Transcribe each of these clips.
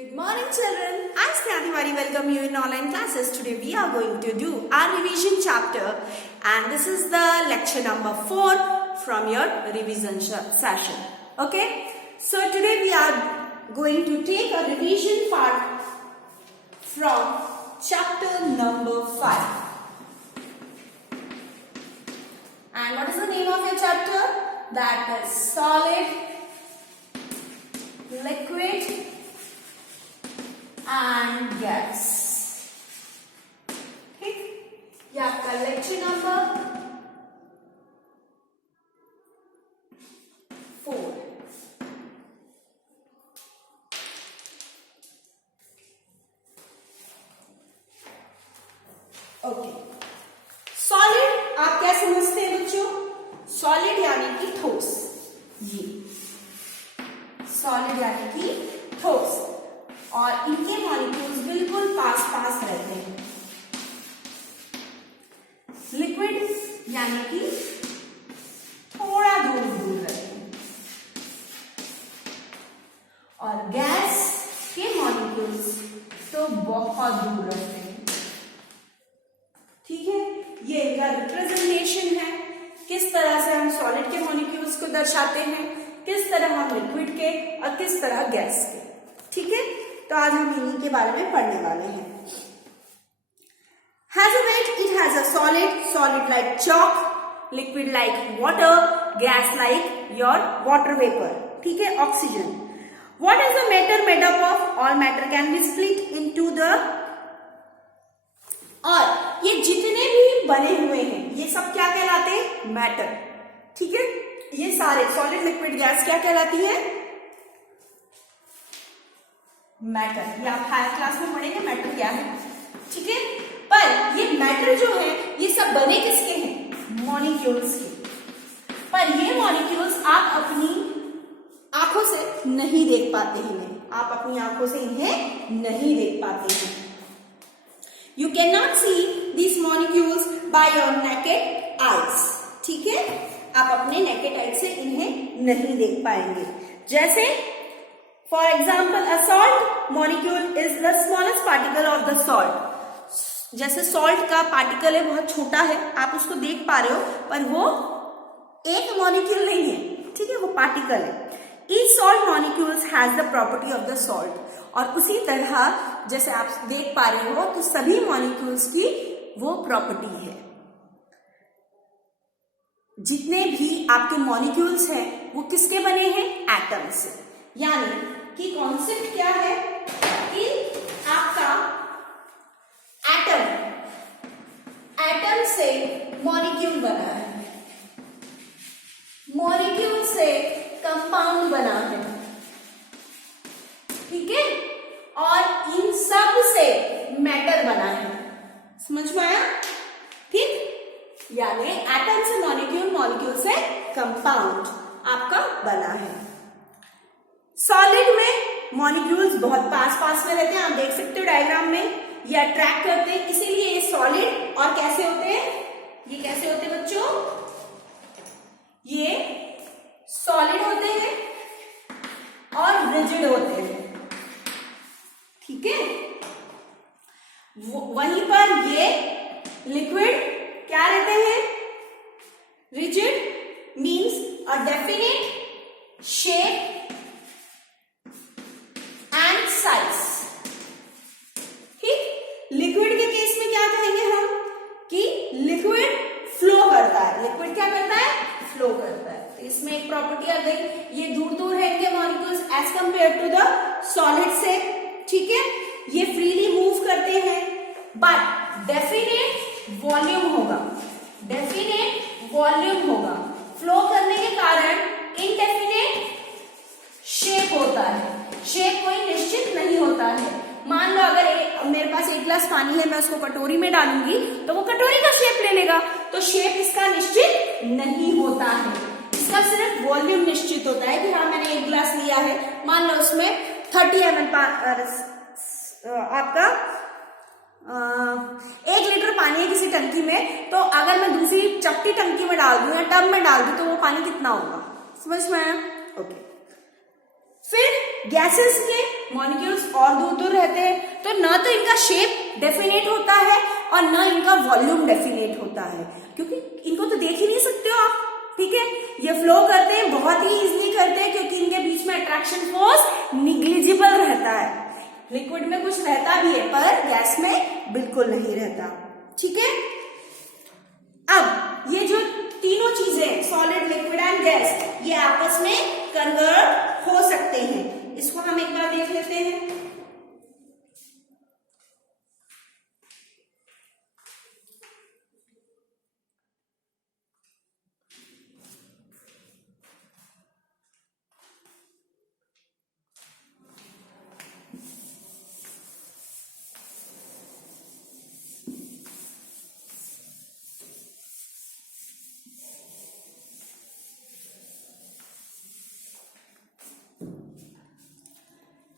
Good morning children, I Snati Tiwari welcome you in online classes. Today we are going to do our revision chapter and this is the lecture number 4 from your revision session. Okay, so today we are going to take a revision part from chapter number 5. And what is the name of your chapter? That is solid, liquid and gas. ठीक, ये आपका lecture number 4. Okay, solid आप क्या समझते हैं बच्चों? Solid यानी कि ठोस. ये सॉलिड यानी कि ठोस और इनके मॉलिक्यूल्स बिल्कुल पास पास रहते हैं. लिक्विड यानी कि थोड़ा दूर दूर रहते हैं और गैस के मॉलिक्यूल्स तो बहुत दूर रहते हैं. ठीक है, ये इनका रिप्रेजेंटेशन है. किस तरह से हम सॉलिड के मॉलिक्यूल्स को दर्शाते हैं, किस तरह हम लिक्विड के और किस तरह गैस के. ठीक है, तो आज हम इन्हीं के बारे में पढ़ने वाले हैं. Has a weight, it has a solid like chalk, liquid like water, gas like your water vapor. ठीक है, oxygen. What is the matter made up of? All matter can be split into the. और ये जितने भी बने हुए हैं ये सब क्या कहलाते हैं? मैटर. ठीक है, ये सारे सॉलिड लिक्विड गैस क्या कहलाती है? मैटर. ये आप हायर क्लास में पढ़ेंगे मैटर क्या है. ठीक है, पर ये मैटर जो है ये सब बने किसके हैं? मॉलिक्यूल्स के. पर ये मॉलिक्यूल्स आप अपनी आंखों से नहीं देख पाते हैं. आप अपनी आंखों से इन्हें नहीं देख पाते हैं. You can not see this molecules by your naked eyes. ठीक है, आप अपने नेकेड आईज से इन्हें नहीं देख पाएंगे. जैसे for example a salt molecule is the smallest particle of the salt. जैसे salt का पार्टिकल है, बहुत छोटा है, आप उसको देख पा रहे हो पर वो एक मॉलिक्यूल नहीं है. ठीक है, वो पार्टिकल है. Each salt molecules has the property of the salt. और उसी तरह जैसे आप देख पा रहे हो तो सभी मॉलिक्यूल्स की वो प्रॉपर्टी है. जितने भी आपके मॉलिक्यूल्स हैं वो किसके बने हैं? एटम से. यानी कि कॉन्सेप्ट क्या है कि आपका एटम से मॉलिक्यूल बना है, मॉलिक्यूल से कंपाउंड बना है. ठीक है, और इन सब से मैटर बना है. समझ में आया? ठीक, यानी एटम से मॉलिक्यूल, मॉलिक्यूल से कंपाउंड आपका बना है. सॉलिड में मॉलिक्यूल्स बहुत पास पास में रहते हैं. आप देख सकते हो डायग्राम में ये अट्रैक्ट करते हैं, इसीलिए ये सॉलिड. और कैसे होते हैं? ये कैसे होते हैं बच्चों? ये सॉलिड होते हैं और रिजिड होते हैं. ठीक है, वहीं पर ये लिक्विड क्या रहते हैं? Rigid means a definite shape and size. ठीक, लिक्विड के केस में क्या कहेंगे हम कि लिक्विड फ्लो करता है. लिक्विड क्या करता है? फ्लो करता है. तो इसमें एक प्रॉपर्टी आ गई, ये दूर दूर रहेंगे molecules as compare to the solid से. ठीक है, ये फ्रीली मूव करते हैं बट डेफिनेट वॉल्यूम होगा. डेफिनेट वॉल्यूम होगा. फ्लो करने के कारण इनडेफिनेट शेप होता है. शेप कोई निश्चित नहीं होता है. मान लो अगर मेरे पास एक गिलास पानी है, मैं उसको कटोरी में डालूंगी तो वो कटोरी का शेप ले लेगा. तो शेप इसका निश्चित नहीं होता है. इसका सिर्फ वॉल्यूम निश्चित होता है कि हाँ मैंने एक गिलास लिया है. मान लो उसमें 30 ml आपका 1 लीटर पानी है किसी टंकी में, तो अगर मैं दूसरी चपटी टंकी में डाल दूं या टब में डाल दूं तो वो पानी कितना होगा? समझ में आया? ओके. फिर गैसेस के मॉलिक्यूल्स और दूर दूर रहते हैं, तो ना तो इनका शेप डेफिनेट होता है और ना इनका वॉल्यूम डेफिनेट होता है, क्योंकि इनको तो देख ही नहीं सकते हो आप, ठीक है। ये फ्लो करते हैं, बहुत ही इजीली करते हैं, क्योंकि इनके बीच में अट्रैक्शन फोर्स निग्लिजिबल रहता है। लिक्विड में कुछ रहता भी है पर गैस में बिल्कुल नहीं रहता, ठीक है। अब ये जो तीनों चीजें सॉलिड, लिक्विड एंड गैस, ये आपस में कन्वर्ट हो सकते हैं। इसको हम एक बार देख लेते हैं।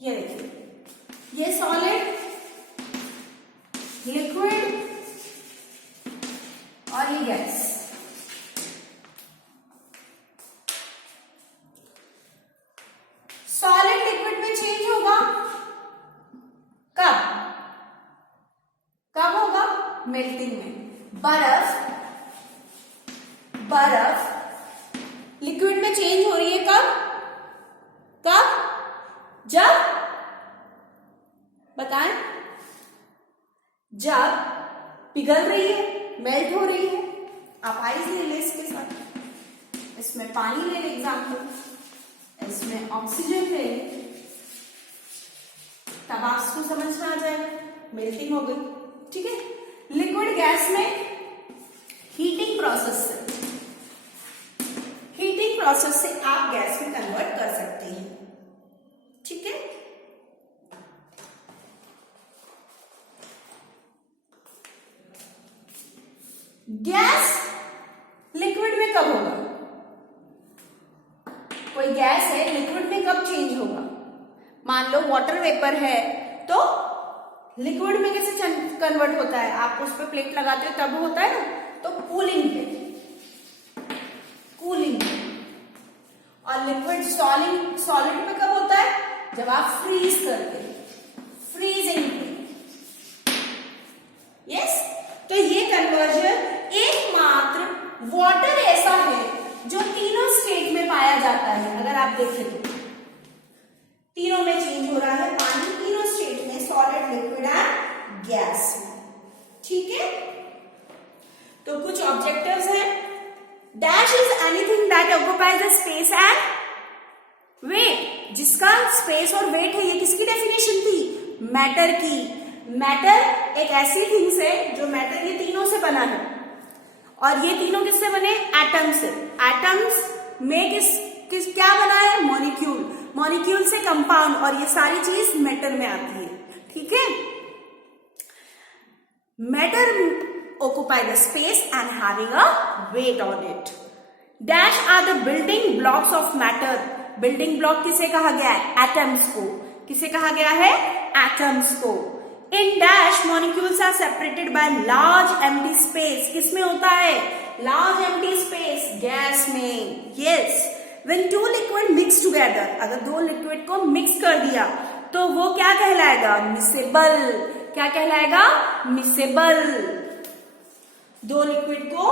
ये देखिए, ये सॉलिड, लिक्विड और ये गैस। सॉलिड लिक्विड में चेंज होगा कब? कब होगा? मेल्टिंग में। बर्फ लिक्विड में चेंज हो रही है कब? कब? जब, बताएं, जब पिघल रही है, मेल्ट हो रही है। आप आइस ले लें इसके साथ, इसमें पानी ले लें एग्जाम्पल, इसमें ऑक्सीजन ले लें, तब आपको समझ में आ जाएगा मेल्टिंग हो गई, ठीक है। लिक्विड गैस में हीटिंग प्रोसेस से आप गैस में कन्वर्ट कर सकते हैं, ठीक है। गैस लिक्विड में कब होगा? कोई गैस है, लिक्विड में कब चेंज होगा? मान लो वाटर वेपर है, तो लिक्विड में कैसे कन्वर्ट होता है? आप उस पर प्लेट लगाते हो तब होता है ना, तो कूलिंग पे। और लिक्विड सॉलिड में कब होता है? जब आप फ्रीज करते हैं, फ्रीजिंग पे। यस, तो ये कन्वर्जन एकमात्र वाटर ऐसा है जो तीनों स्टेट में पाया जाता है। अगर आप देखें तो तीनों में चेंज हो रहा है पानी, तीनों स्टेट में, सॉलिड, लिक्विड एंड गैस, ठीक है। तो कुछ ऑब्जेक्टिव्स हैं। Dash is anything that occupies the space and weight. जिसका स्पेस और वेट है, ये किसकी डेफिनेशन थी? मैटर की। मैटर एक ऐसी थिंग्स है जो मैटर ये तीनों से बना है, और ये तीनों किससे बने? एटम से। एटम्स में किस क्या बना है? मॉलिक्यूल से कंपाउंड, और ये सारी चीज मैटर में आती है, ठीक है। Matter occupy the space and having a weight on it. Dash are the building blocks of matter. Building block किसे कहा गया है? Atoms को। किसे कहा गया है? Atoms को। In dash molecules are separated by large empty space. किसमें होता है? Large empty space, gas में। Yes. When two liquid mix together, अगर दो लिक्विड को मिक्स कर दिया तो वो क्या कहलाएगा? मिसेबल। क्या कहलाएगा? मिसेबल। दो लिक्विड को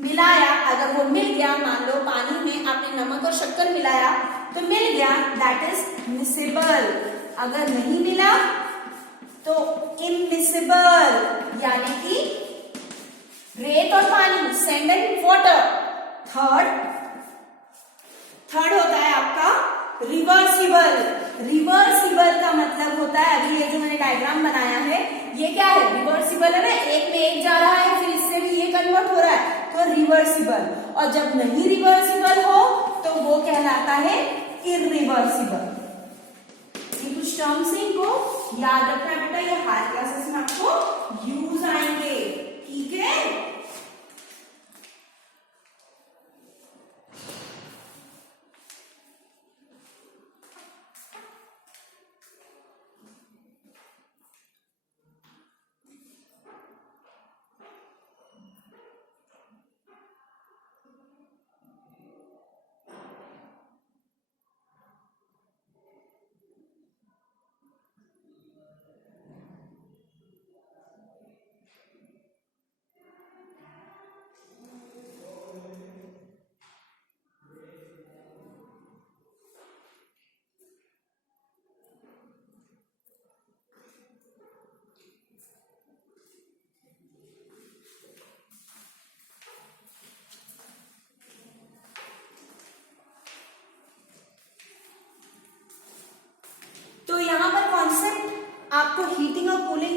मिलाया, अगर वो मिल गया, मान लो पानी में आपने नमक और शक्कर मिलाया तो मिल गया, दैट इज मिसेबल। अगर नहीं मिला तो इमिसेबल, यानी कि रेत और पानी, सैंड एंड वाटर। थर्ड होता है आपका रिवर्सिबल। रिवर्सिबल का मतलब होता है, अभी ये जो मैंने डायग्राम बनाया है, ये क्या है? रिवर्सिबल है ना, एक में एक जा रहा है, फिर इससे भी ये कन्वर्ट हो रहा है, तो रिवर्सिबल। और जब नहीं रिवर्सिबल हो तो वो कहलाता है इरिवर्सिबल। ये कुछ टर्म्स हैं, इनको याद रखना बेटा, ये हायर क्लासेस में आपको यूज आएंगे, ठीक है।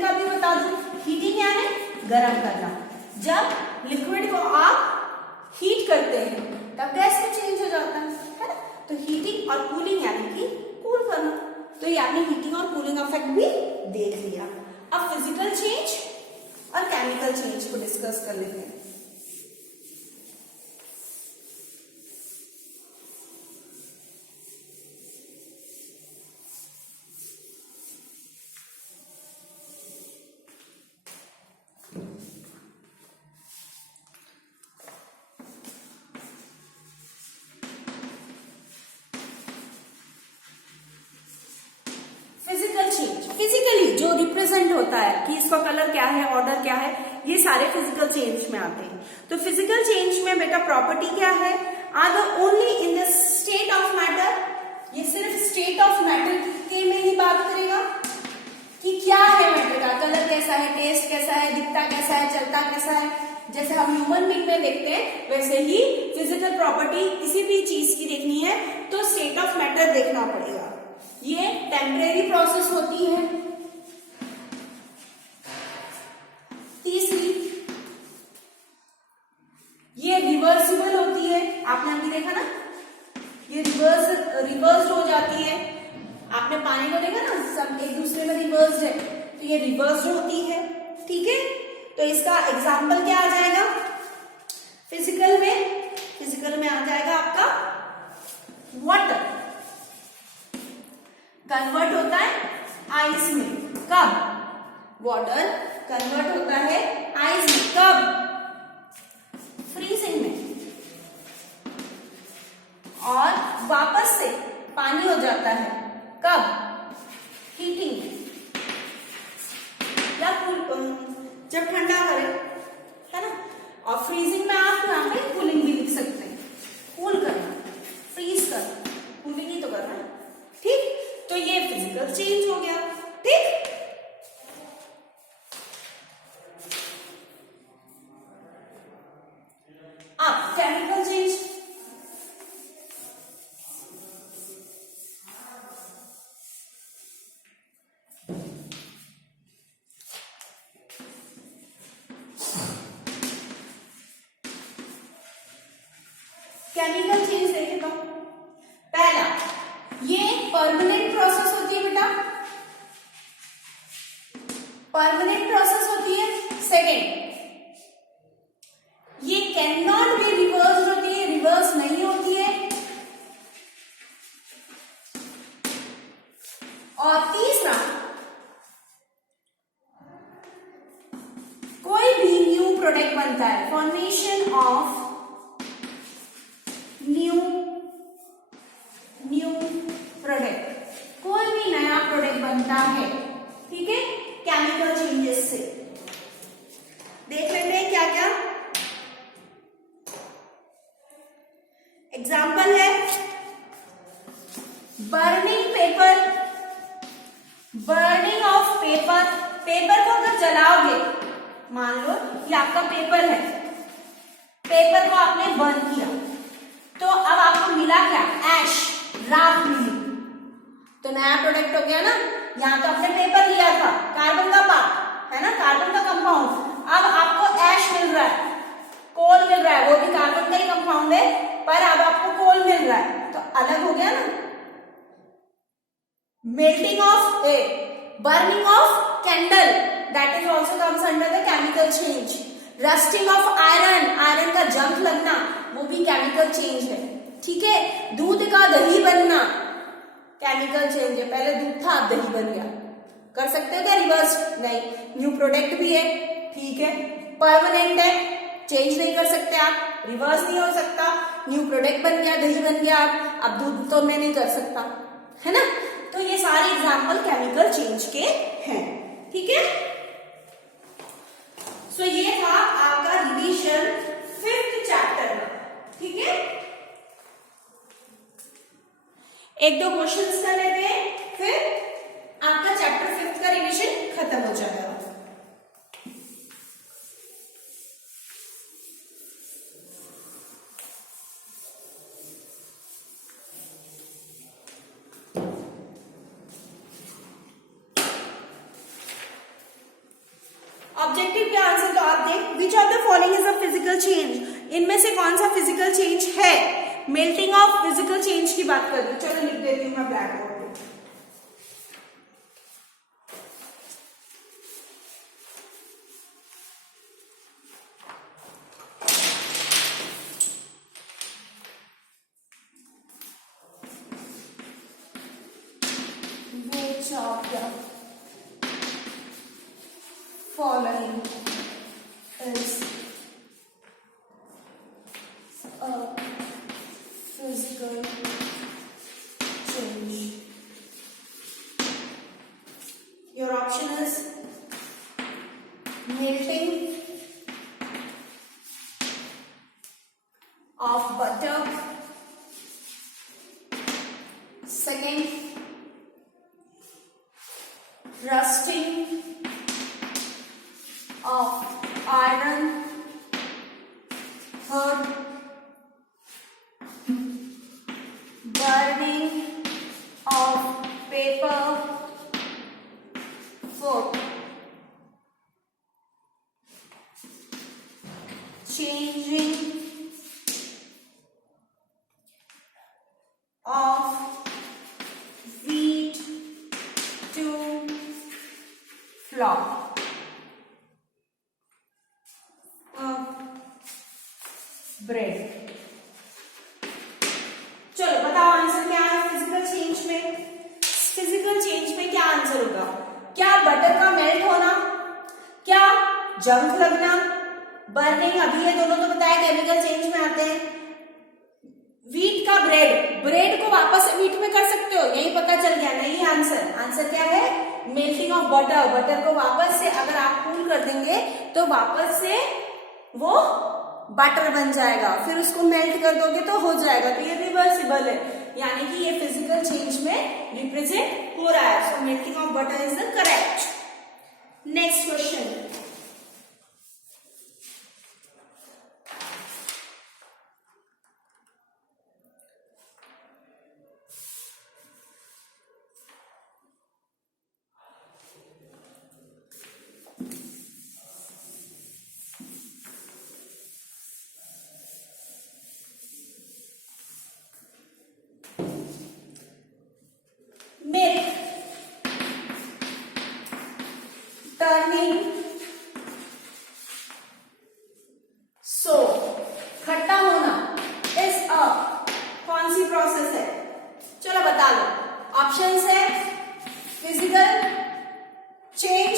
का भी बता दूं, हीटिंग यानी गर्म करना। जब लिक्विड को आप हीट करते हैं तब गैस में चेंज हो जाता है ना। तो हीटिंग और कूलिंग यानी कि कूल करना। तो ये आपने हीटिंग और कूलिंग इफेक्ट भी देख लिया। अब फिजिकल चेंज और केमिकल चेंज को डिस्कस कर लेते हैं। फिजिकल चेंज, फिजिकली जो रिप्रेजेंट होता है कि इसका कलर क्या है, ऑर्डर क्या है, ये सारे फिजिकल चेंज में आते हैं। तो फिजिकल चेंज में बेटा प्रॉपर्टी क्या है, are the only in the state of matter. ये सिर्फ स्टेट ऑफ मैटर के में ही बात करेगा कि क्या है मैटर का, कलर कैसा है, टेस्ट कैसा है, दिखता कैसा है, चलता कैसा है। जैसे हम ह्यूमन बीइंग में देखते हैं वैसे ही फिजिकल प्रॉपर्टी किसी भी चीज की देखनी है तो स्टेट ऑफ मैटर देखना पड़ेगा। ये टेम्परेरी प्रोसेस होती है। तीसरी, ये रिवर्सिबल होती है। आपने अभी देखा ना, ये रिवर्स हो जाती है। आपने पानी को देखा ना, सब एक दूसरे में रिवर्स्ड है, तो ये रिवर्स होती है। ठीक है, तो इसका एग्जाम्पल क्या आ जाएगा फिजिकल में आ जाएगा आपका वाटर कन्वर्ट होता है आइस में। कब? वाटर कन्वर्ट होता है आइस में। कब? फ्रीजिंग में। और वापस से पानी हो जाता है कब? हीटिंग में या जब ठंडा करे, है ना। और फ्रीजिंग में आप यहाँ पे कूलिंग भी लिख सकते हैं। कूल करना, फ्रीज करना, कूलिंग ही तो करना है। ठीक, तो ये फिजिकल चेंज हो गया। ठीक, अब केमिकल चेंज। केमिकल चेंज देखे तो पहला, ये परमानेंट प्रोसेस होती है बेटा, परमानेंट प्रोसेस होती है। सेकेंड, ये कैन नॉट बी रिवर्स होती है, रिवर्स नहीं होती है। और तीसरा, कोई भी न्यू प्रोडक्ट बनता है, फॉर्मेशन ऑफ न्यू प्रोडक्ट, कोई भी नया प्रोडक्ट बनता है, ठीक है, केमिकल चेंजेस से। देख लेते हैं क्या क्या एग्जाम्पल है। Burning paper, burning of paper. Paper को अगर जलाओगे, मान लो ये आपका पेपर है, पेपर को आपने बर्न किया तो अब आपको मिला क्या? ऐश, राख मिली, तो नया प्रोडक्ट हो गया ना। यहाँ तो आपने पेपर लिया था, कार्बन का पार्ट है ना, कार्बन का कंपाउंड। अब आपको ऐश मिल रहा है, कोल मिल रहा है, वो भी कार्बन का ही कंपाउंड है, पर अब आपको कोल मिल रहा है, तो अलग हो गया ना। Melting of A, burning of candle, that is also comes under the chemical change. Rusting of iron, iron का जंग लगना, वो भी केमिकल चेंज है। ठीक है, दूध का दही बनना केमिकल चेंज है। पहले दूध था, अब दही बन गया। कर सकते हो क्या रिवर्स? नहीं। न्यू प्रोडक्ट भी है, ठीक है, परमानेंट है, चेंज नहीं कर सकते आप, रिवर्स नहीं हो सकता। न्यू प्रोडक्ट बन गया, दही बन गया, अब दूध तो मैं नहीं कर सकता, है ना। तो ये सारे एग्जाम्पल केमिकल चेंज के हैं। ठीक है, सो ये था आपका रिवीजन 5th चैप्टर में। ठीक है, एक दो क्वेश्चंस कर लेते हैं, फिर आपका चैप्टर 5th का रिवीजन खत्म हो जाएगा। क्या आंसर तो आप देख, which of the following is a physical change, इनमें से कौन सा फिजिकल चेंज है? मेल्टिंग ऑफ फिजिकल चेंज की बात कर रही हूँ। चलो लिख देती हूँ मैं ब्लैक बोर्ड पे। Which of the following is a physical change? Your option is melting of butter, second rusting of iron, third burning of paper, fourth changing of wheat to flour. Bread. चलो बताओ answer क्या है physical change में? Physical change में क्या answer होगा? क्या butter का मेल्ट होना, क्या जंग लगना, बर्निंग, अभी ये दोनों तो बताया केमिकल चेंज में आते हैं। व्हीट का ब्रेड, ब्रेड को वापस से व्हीट में कर सकते हो, यही पता चल गया। नहीं आंसर, आंसर क्या है? मेल्टिंग ऑफ बटर, बटर को वापस से अगर आप कूल कर देंगे तो वापस से वो बटर बन जाएगा, फिर उसको मेल्ट कर दोगे तो हो जाएगा। तो ये रिवर्सिबल है, यानी कि ये फिजिकल चेंज में रिप्रेजेंट हो रहा है। So melting of butter is the correct. Next question, milk turning so खट्टा होना इज अ कौन सी प्रोसेस है? चलो बता लो। ऑप्शंस है physical change,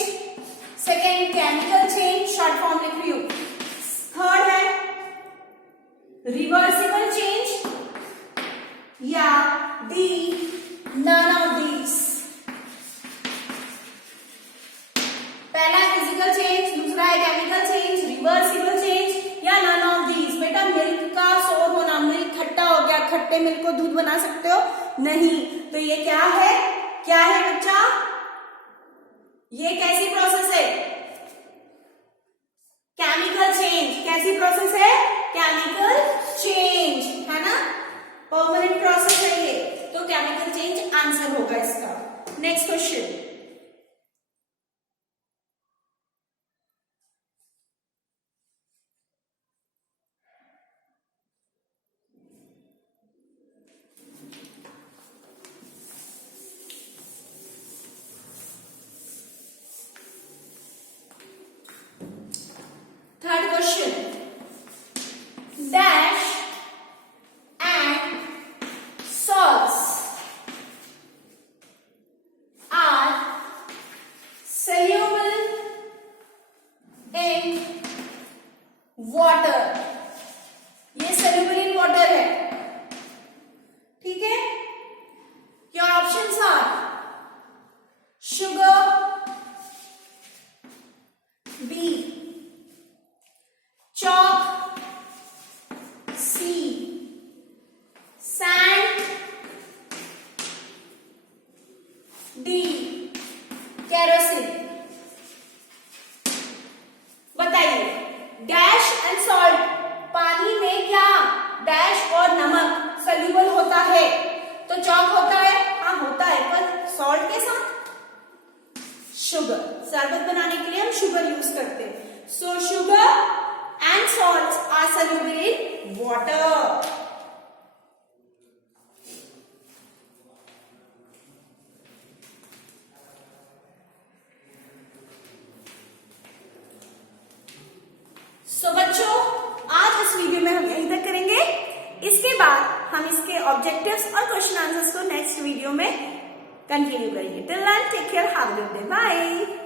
second chemical change, short form लिख रही हूं, थर्ड है रिवर्सिबल चेंज, या डी none of these। पहला है फिजिकल चेंज, दूसरा है केमिकल चेंज, रिवर्सिबल चेंज, या none of these। बेटा मिल्क का सोर होना, मिल्क खट्टा हो गया, खट्टे मिल्क को दूध बना सकते हो? नहीं। तो ये क्या है? क्या है बच्चा? ये कैसी प्रोसेस है? Chemical change. कैसी प्रोसेस है? केमिकल चेंज, है ना? परमानेंट प्रोसेस है ये, तो केमिकल चेंज आंसर होगा इसका। Next question, third question, dash and salts are soluble in water। ये soluble in water है, ठीक है? your options are sugar, B chalk, C sand, D kerosene। बताइए, डैश एंड सॉल्ट, पानी में क्या डैश और नमक सॉल्यूबल होता है? तो चॉक होता है, हाँ होता है, पर सॉल्ट के साथ शुगर, शरबत बनाने के लिए हम शुगर यूज करते हैं। soluble in water. So बच्चों, आज इस वीडियो में हम यहीं तक करेंगे। इसके बाद हम इसके ऑब्जेक्टिव्स और क्वेश्चन आंसर्स को नेक्स्ट वीडियो में कंटिन्यू करेंगे। Till then take care, have a good day, bye.